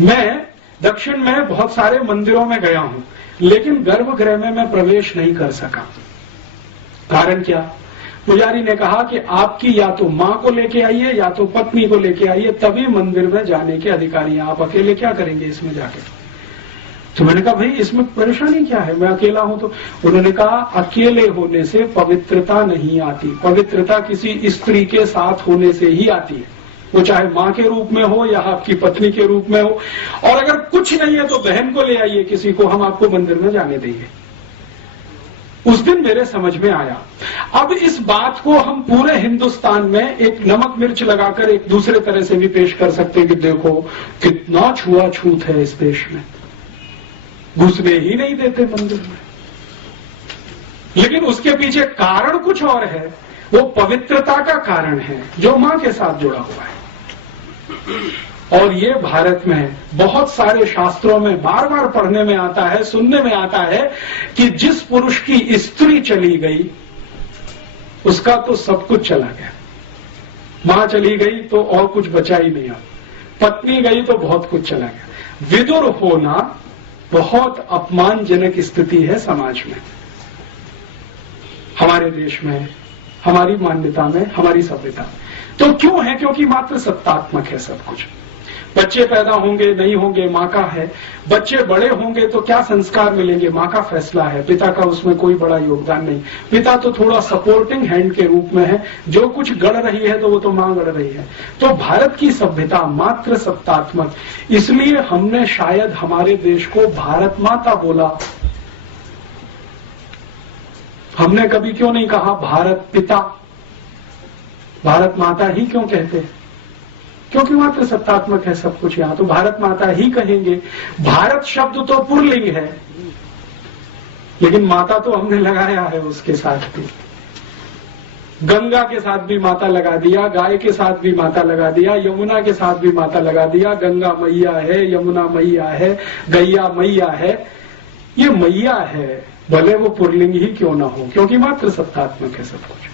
मैं दक्षिण में बहुत सारे मंदिरों में गया हूं, लेकिन गर्भगृह में मैं प्रवेश नहीं कर सका। कारण क्या? पुजारी ने कहा कि आपकी या तो मां को लेके आइए या तो पत्नी को लेके आइए, तभी मंदिर में जाने के अधिकारी हैं। आप अकेले क्या करेंगे इसमें जाके? तो मैंने कहा भाई इसमें परेशानी क्या है, मैं अकेला हूं तो। उन्होंने कहा अकेले होने से पवित्रता नहीं आती, पवित्रता किसी स्त्री के साथ होने से ही आती है, वो चाहे मां के रूप में हो या आपकी पत्नी के रूप में हो। और अगर कुछ नहीं है तो बहन को ले आइए किसी को, हम आपको मंदिर में जाने देंगे। उस दिन मेरे समझ में आया। अब इस बात को हम पूरे हिंदुस्तान में एक नमक मिर्च लगाकर एक दूसरे तरह से भी पेश कर सकते कि देखो कितना छुआछूत है इस देश में, घुसने ही नहीं देते मंदिर में। लेकिन उसके पीछे कारण कुछ और है, वो पवित्रता का कारण है जो मां के साथ जुड़ा हुआ है। और ये भारत में बहुत सारे शास्त्रों में बार बार पढ़ने में आता है, सुनने में आता है कि जिस पुरुष की स्त्री चली गई उसका तो सब कुछ चला गया। मां चली गई तो और कुछ बचा ही नहीं, पत्नी गई तो बहुत कुछ चला गया। विदुर होना बहुत अपमानजनक स्थिति है समाज में, हमारे देश में, हमारी मान्यता में, हमारी सभ्यता में। तो क्यों है? क्योंकि मात्र सत्तात्मक है सब कुछ। बच्चे पैदा होंगे नहीं होंगे मां का है, बच्चे बड़े होंगे तो क्या संस्कार मिलेंगे मां का फैसला है, पिता का उसमें कोई बड़ा योगदान नहीं। पिता तो थोड़ा सपोर्टिंग हैंड के रूप में है, जो कुछ गढ़ रही है तो वो तो मां गढ़ रही है। तो भारत की सभ्यता मात्र सत्तात्मक, इसलिए हमने शायद हमारे देश को भारत माता बोला। हमने कभी क्यों नहीं कहा भारत पिता, भारत माता ही क्यों कहते हैं? क्योंकि मात्र सत्तात्मक है सब कुछ, यहां तो भारत माता ही कहेंगे। भारत शब्द तो पुल्लिंग है, लेकिन माता तो हमने लगाया है उसके साथ भी। गंगा के साथ भी माता लगा दिया, गाय के साथ भी माता लगा दिया, यमुना के साथ भी माता लगा दिया। गंगा मैया है, यमुना मैया है, गैया मैया है। ये मैया है, भले वो पुल्लिंग ही क्यों ना हो, क्योंकि मात्र सत्तात्मक है सब कुछ।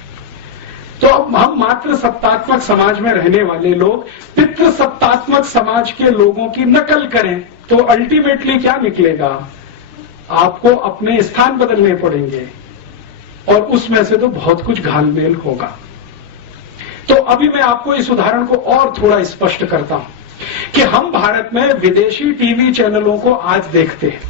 तो अब हम मात्र सत्तात्मक समाज में रहने वाले लोग पितृ सत्तात्मक समाज के लोगों की नकल करें तो अल्टीमेटली क्या निकलेगा? आपको अपने स्थान बदलने पड़ेंगे और उसमें से तो बहुत कुछ घालमेल होगा। तो अभी मैं आपको इस उदाहरण को और थोड़ा स्पष्ट करता हूं कि हम भारत में विदेशी टीवी चैनलों को आज देखते हैं।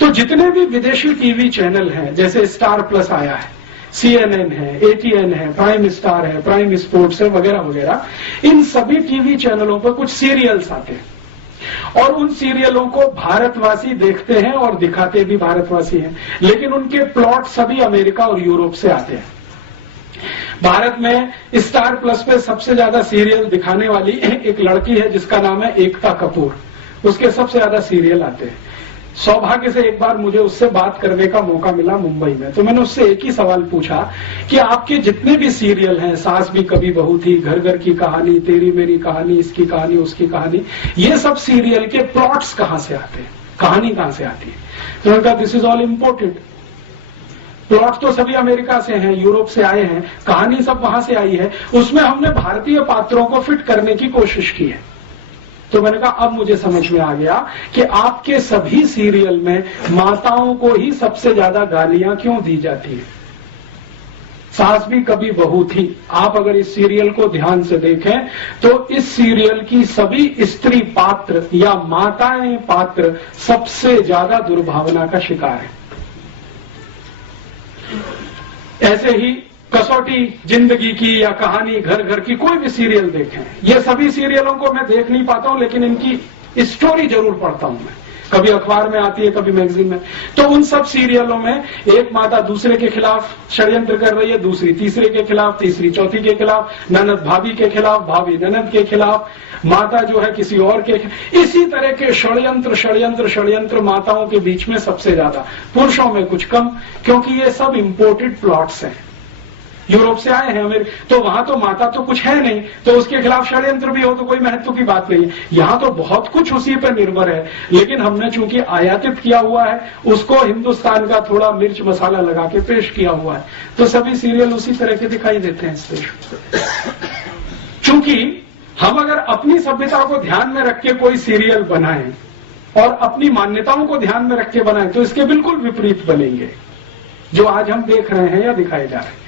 तो जितने भी विदेशी टीवी चैनल हैं, जैसे स्टार प्लस आया है, CNN है, ATN है, प्राइम स्टार है, प्राइम स्पोर्ट्स है, वगैरह वगैरह, इन सभी टीवी चैनलों पर कुछ सीरियल्स आते हैं और उन सीरियलों को भारतवासी देखते हैं और दिखाते भी भारतवासी हैं, लेकिन उनके प्लॉट सभी अमेरिका और यूरोप से आते हैं। भारत में स्टार प्लस पे सबसे ज्यादा सीरियल दिखाने वाली एक लड़की है जिसका नाम है एकता कपूर, उसके सबसे ज्यादा सीरियल आते हैं। सौभाग्य से एक बार मुझे उससे बात करने का मौका मिला मुंबई में, तो मैंने उससे एक ही सवाल पूछा कि आपके जितने भी सीरियल हैं, सास भी कभी बहू थी, घर घर की कहानी, तेरी मेरी कहानी, इसकी कहानी, उसकी कहानी, ये सब सीरियल के प्लॉट्स कहां से आते हैं, कहानी कहां से आती है? तो उन्होंने कहा this is all imported. Plot तो सभी अमेरिका से हैं, यूरोप से आए हैं, कहानी सब वहां से आई है, उसमें हमने भारतीय पात्रों को फिट करने की कोशिश की है। तो मैंने कहा अब मुझे समझ में आ गया कि आपके सभी सीरियल में माताओं को ही सबसे ज्यादा गालियां क्यों दी जाती है। सास भी कभी बहू थी, आप अगर इस सीरियल को ध्यान से देखें तो इस सीरियल की सभी स्त्री पात्र या माताएं पात्र सबसे ज्यादा दुर्भावना का शिकार है। ऐसे ही कसौटी जिंदगी की या कहानी घर घर की, कोई भी सीरियल देखें, ये सभी सीरियलों को मैं देख नहीं पाता हूं, लेकिन इनकी स्टोरी जरूर पढ़ता हूं मैं, कभी अखबार में आती है, कभी मैगजीन में। तो उन सब सीरियलों में एक माता दूसरे के खिलाफ षड्यंत्र कर रही है, दूसरी तीसरे के खिलाफ, तीसरी चौथी के खिलाफ, ननद भाभी के खिलाफ, भाभी ननद के खिलाफ, माता जो है किसी और के, इसी तरह के षड्यंत्र षड्यंत्र षड्यंत्र माताओं के बीच में सबसे ज्यादा, पुरुषों में कुछ कम, क्योंकि ये सब इंपोर्टेड प्लॉट्स हैं, यूरोप से आए हैं अमेरिका। तो वहां तो माता तो कुछ है नहीं, तो उसके खिलाफ षड्यंत्र भी हो तो कोई महत्व की बात नहीं। यहां तो बहुत कुछ उसी पर निर्भर है, लेकिन हमने चूंकि आयातित किया हुआ है, उसको हिंदुस्तान का थोड़ा मिर्च मसाला लगा के पेश किया हुआ है, तो सभी सीरियल उसी तरह के दिखाई देते हैं इस देश में। चूंकि हम अगर अपनी सभ्यता को ध्यान में रख के कोई सीरियल बनाएं और अपनी मान्यताओं को ध्यान में रख के बनाएं तो इसके बिल्कुल विपरीत बनेंगे जो आज हम देख रहे हैं या दिखाए जा रहे हैं।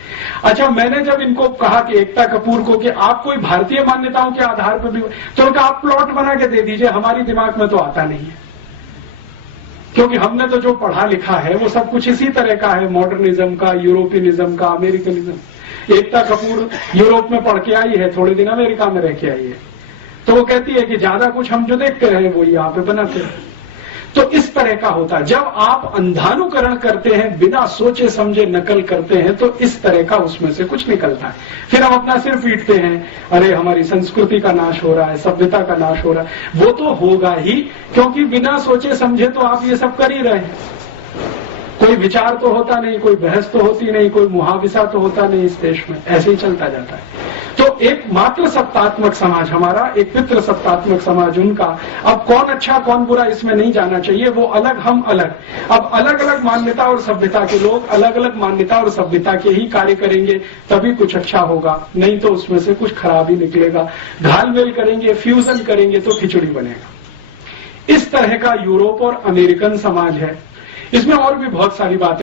अच्छा, मैंने जब इनको कहा कि एकता कपूर को कि आप कोई भारतीय मान्यताओं के आधार पर भी, तो उनका आप प्लॉट बना के दे दीजिए, हमारी दिमाग में तो आता नहीं है, क्योंकि हमने तो जो पढ़ा लिखा है वो सब कुछ इसी तरह का है, मॉडर्निज्म का, यूरोपियनिज्म का, अमेरिकनिज्म। एकता कपूर यूरोप में पढ़ के आई है, थोड़े दिन अमेरिका में रह के आई है, तो वो कहती है कि ज्यादा कुछ हम जो देखते रहे वो यहाँ पे बनाते हैं। तो इस तरह का होता है। जब आप अंधानुकरण करते हैं, बिना सोचे समझे नकल करते हैं, तो इस तरह का उसमें से कुछ निकलता है। फिर हम अपना सिर पीटते हैं, अरे हमारी संस्कृति का नाश हो रहा है, सभ्यता का नाश हो रहा है। वो तो होगा ही, क्योंकि बिना सोचे समझे तो आप ये सब कर ही रहे हैं। कोई विचार तो होता नहीं, कोई बहस तो होती नहीं, कोई मुहाविसा तो होता नहीं इस देश में, ऐसे ही चलता जाता है। तो एक मात्र सत्तात्मक समाज हमारा, एक पितृ सत्तात्मक समाज उनका। अब कौन अच्छा कौन बुरा इसमें नहीं जाना चाहिए, वो अलग हम अलग। अब अलग अलग मान्यता और सभ्यता के लोग अलग अलग मान्यता और सभ्यता के ही कार्य करेंगे, तभी कुछ अच्छा होगा, नहीं तो उसमें से कुछ खराब ही निकलेगा। घालमेल करेंगे, फ्यूजन करेंगे तो खिचड़ी बनेगा। इस तरह का यूरोप और अमेरिकन समाज है। इसमें और भी बहुत सारी बातें